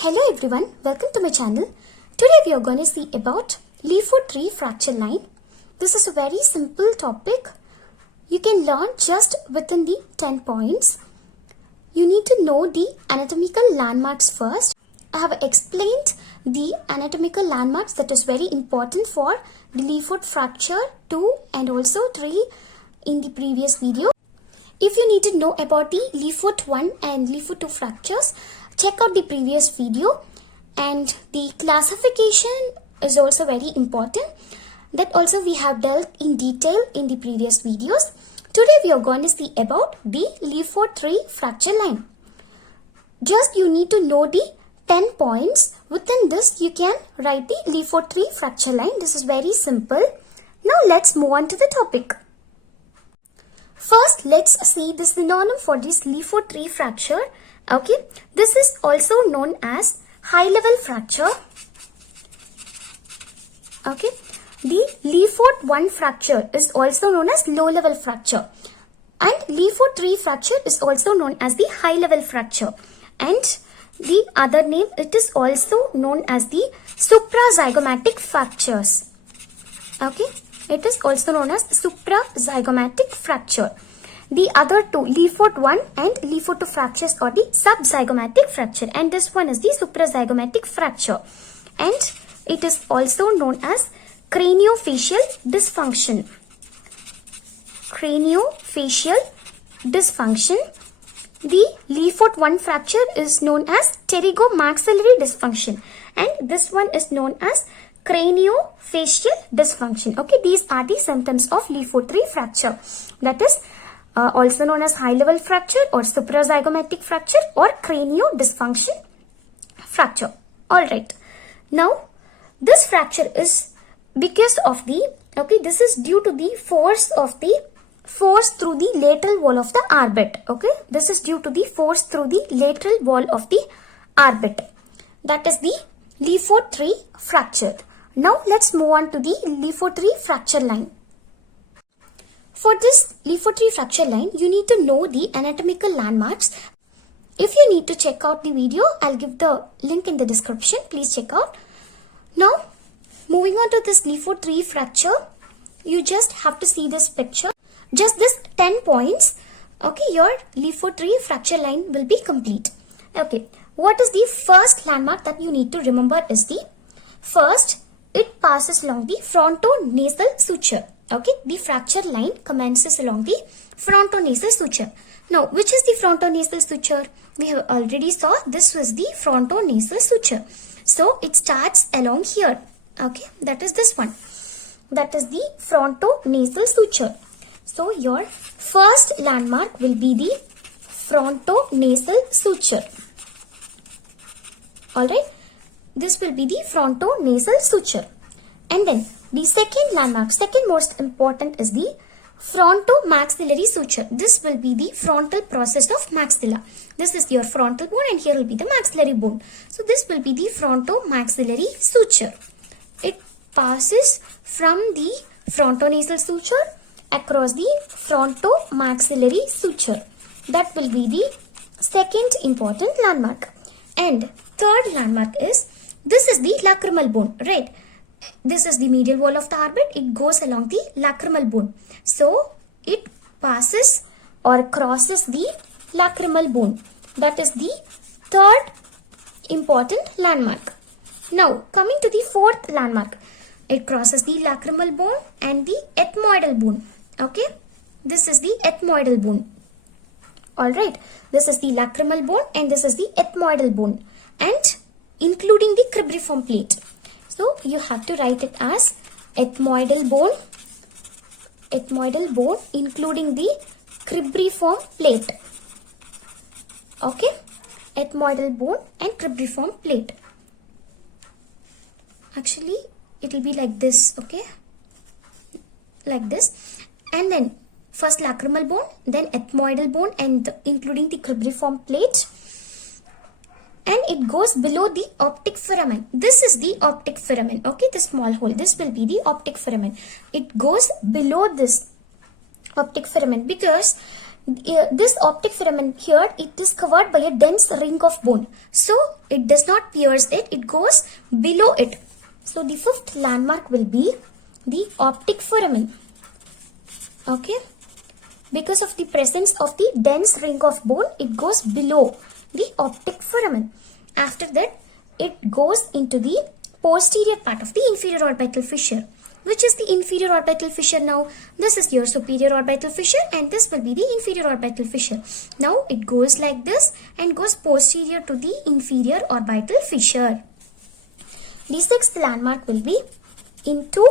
Hello everyone, welcome to my channel. Today we are going to see about LeFou tree fracture line. This is a very simple topic. You can learn just within the 10 points. You need to know the anatomical landmarks first. I have explained the anatomical landmarks that is very important for the LeFou fracture 2 and also 3 in the previous video. If you need to know about the LeFou 1 and LeFou 2 fractures, check out the previous video, and the classification is also very important. That also we have dealt in detail in the previous videos. Today we are going to see about the LeFou 3 fracture line. Just you need to know the 10 points. Within this you can write the LeFou 3 fracture line. This is very simple. Now let's move on to the topic. First, let's see the synonym for this LeFou 3 fracture. Okay, this is also known as high level fracture. Okay, the LeFou 1 fracture is also known as low level fracture, and LeFou 3 fracture is also known as the high level fracture, and the other name, it is also known as the suprazygomatic fractures. Okay, it is also known as suprazygomatic fracture. The other two, LeFou 1 and LeFou 2 fractures, are the subzygomatic fracture, and this one is the suprazygomatic fracture, and it is also known as craniofacial dysfunction. Craniofacial dysfunction. The LeFou 1 fracture is known as pterygomaxillary dysfunction, and this one is known as craniofacial dysfunction. Okay, these are the symptoms of LeFou 3 fracture. That is also known as high level fracture or suprazygomatic fracture or cranio dysfunction fracture. Alright, now this fracture is because of the, this is due to the force through the lateral wall of the arbit. Okay, this is due to the force through the lateral wall of the arbit. That is the LeFou 3 fracture. Now let's move on to the LeFou 3 fracture line. For this LeFou 3 fracture line, you need to know the anatomical landmarks. If you need to check out the video, I'll give the link in the description. Please check out. Now, moving on to this LeFou 3 fracture, you just have to see this picture. Just this 10 points, okay, your LeFou 3 fracture line will be complete. Okay, what is the first landmark that you need to remember is the first, it passes along the frontonasal suture. Okay, the fracture line commences along the frontonasal suture. Now, which is the frontonasal suture? We have already saw this was the frontonasal suture. So, it starts along here. Okay, that is this one. That is the frontonasal suture. So, your first landmark will be the frontonasal suture. Alright, this will be the frontonasal suture. And then the second landmark, second most important, is the frontomaxillary suture. This will be the frontal process of maxilla. This is your frontal bone and here will be the maxillary bone. So this will be the frontomaxillary suture. It passes from the frontonasal suture across the frontomaxillary suture. That will be the second important landmark. And third landmark is, this is the lacrimal bone, right? This is the medial wall of the arbit. It goes along the lacrimal bone. So, it passes or crosses the lacrimal bone. That is the third important landmark. Now, coming to the fourth landmark. It crosses the lacrimal bone and the ethmoidal bone. Okay, this is the ethmoidal bone. Alright, this is the lacrimal bone and this is the ethmoidal bone, and including the cribriform plate. So, you have to write it as ethmoidal bone including the cribriform plate. Okay, ethmoidal bone and cribriform plate. Actually, it will be like this, okay, like this. And then, first lacrimal bone, then ethmoidal bone and including the cribriform plate. And it goes below the optic foramen. This is the optic foramen. Okay, the small hole. This will be the optic foramen. It goes below this optic foramen because this optic foramen here, it is covered by a dense ring of bone, so it does not pierce it, it goes below it. So the fifth landmark will be the optic foramen. Okay, because of the presence of the dense ring of bone, it goes below the optic foramen. After that, it goes into the posterior part of the inferior orbital fissure. Which is the inferior orbital fissure now? This is your superior orbital fissure and this will be the inferior orbital fissure. Now it goes like this and goes posterior to the inferior orbital fissure. The sixth landmark will be into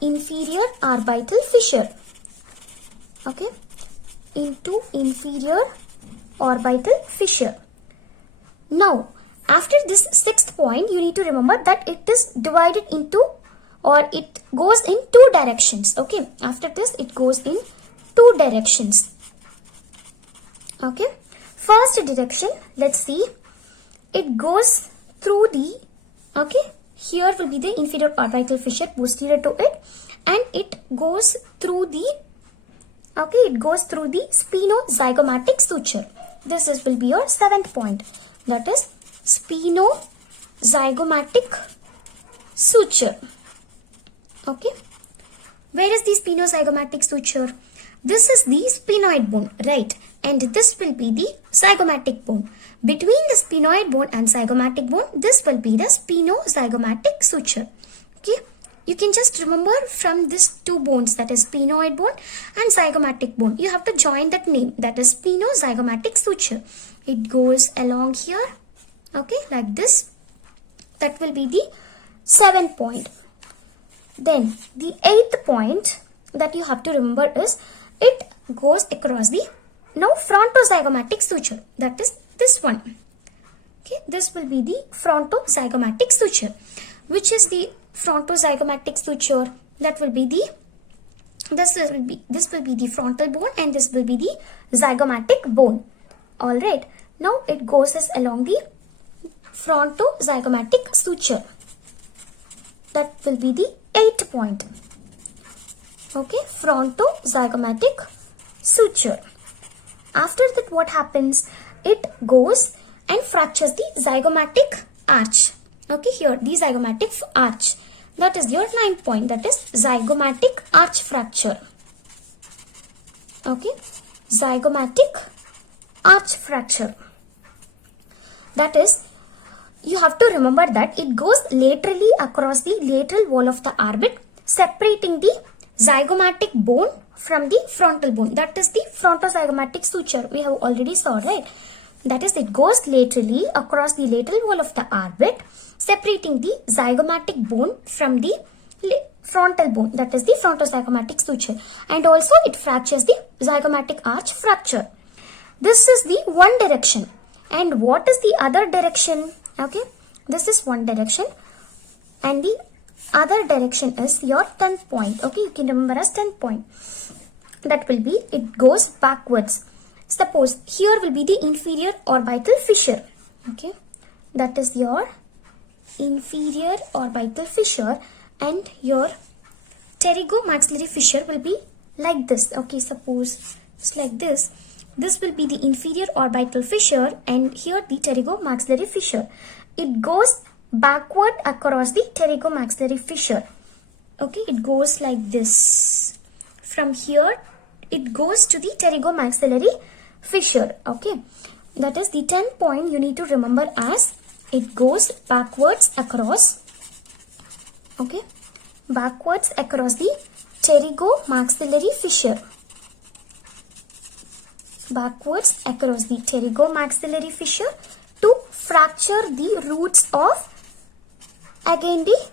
inferior orbital fissure. Okay, into inferior orbital fissure. Now, after this sixth point, you need to remember that it is divided into, or it goes in two directions. Okay, after this it goes in two directions. Okay, first direction, let's see, it goes through the, okay, here will be the inferior orbital fissure posterior to it, and it goes through the, okay, it goes through the spinozygomatic suture. This will be your seventh point, that is spinozygomatic suture. Okay, where is the spinozygomatic suture? This is the sphenoid bone, right? And this will be the zygomatic bone. Between the sphenoid bone and zygomatic bone, this will be the spinozygomatic suture. Okay, you can just remember from these two bones, that is sphenoid bone and zygomatic bone. You have to join that name, that is spinozygomatic suture. It goes along here, okay, like this. That will be the seventh point. Then the eighth point that you have to remember is it goes across the now frontozygomatic suture, that is this one. Okay, this will be the frontozygomatic suture. Which is the frontozygomatic suture? That will be the, this will be the frontal bone and this will be the zygomatic bone. All right, now it goes along the frontozygomatic suture. That will be the eighth point. Okay, frontozygomatic suture. After that, what happens? It goes and fractures the zygomatic arch. Okay, here the zygomatic arch. That is your ninth point, that is zygomatic arch fracture. Okay, zygomatic arch fracture. That is, you have to remember that it goes laterally across the lateral wall of the orbit, separating the zygomatic bone from the frontal bone. That is the frontozygomatic suture. We have already saw, right? That is, it goes laterally across the lateral wall of the orbit, separating the zygomatic bone from the frontal bone. That is the frontozygomatic suture. And also it fractures the zygomatic arch fracture. This is the one direction. And what is the other direction? Okay, this is one direction and the other direction is your 10th point. Okay, you can remember as 10th point. That will be, it goes backwards. Suppose here will be the inferior orbital fissure. Okay, that is your inferior orbital fissure and your pterygomaxillary fissure will be like this. Okay, suppose it's like this. This will be the inferior orbital fissure and here the pterygomaxillary fissure. It goes backward across the pterygomaxillary fissure. Okay, it goes like this. From here, it goes to the pterygomaxillary fissure. Okay, that is the 10th point you need to remember as it goes backwards across. Okay, backwards across the pterygomaxillary fissure. Backwards across the pterygomaxillary fissure to fracture the roots of, again the,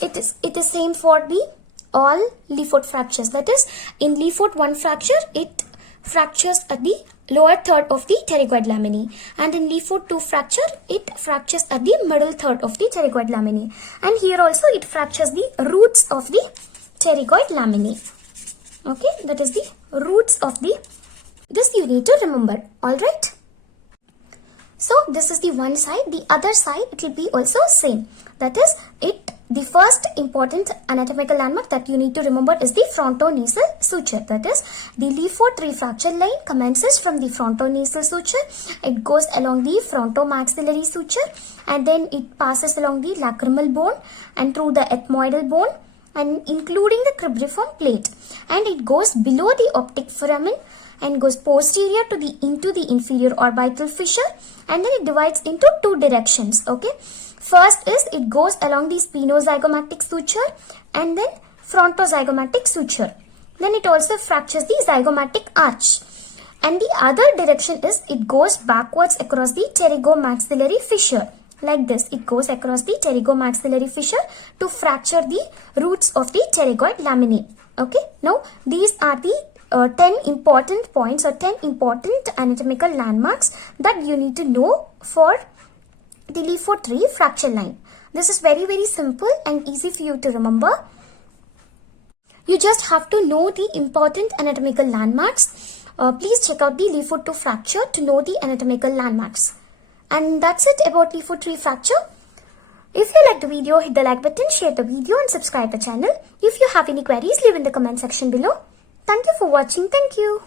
it is same for the all Lefort fractures. That is, in Lefort 1 fracture, it fractures at the lower third of the pterygoid laminae, and in Lefort 2 fracture, it fractures at the middle third of the pterygoid laminae, and here also it fractures the roots of the pterygoid laminae. Okay, that is the roots of the, this you need to remember. All right. So this is the one side. The other side, it will be also same. That is, it The first important anatomical landmark that you need to remember is the frontonasal suture. That is, the Lefort refracture line commences from the frontonasal suture. It goes along the frontomaxillary suture and then it passes along the lacrimal bone and through the ethmoidal bone and including the cribriform plate, and it goes below the optic foramen and goes posterior to into the inferior orbital fissure, and then it divides into two directions. Okay, first is it goes along the spinozygomatic suture and then frontozygomatic suture. Then it also fractures the zygomatic arch, and the other direction is it goes backwards across the pterygomaxillary fissure. Like this, it goes across the pterygomaxillary fissure to fracture the roots of the pterygoid laminae. Okay, now these are the 10 important points or 10 important anatomical landmarks that you need to know for the Lefort fracture line. This is very simple and easy for you to remember. You just have to know the important anatomical landmarks. Please check out the Lefort fracture to know the anatomical landmarks. And that's it about Lefort fracture. If you like the video, hit the like button, share the video and subscribe the channel. If you have any queries, leave in the comment section below. Thank you for watching. Thank you.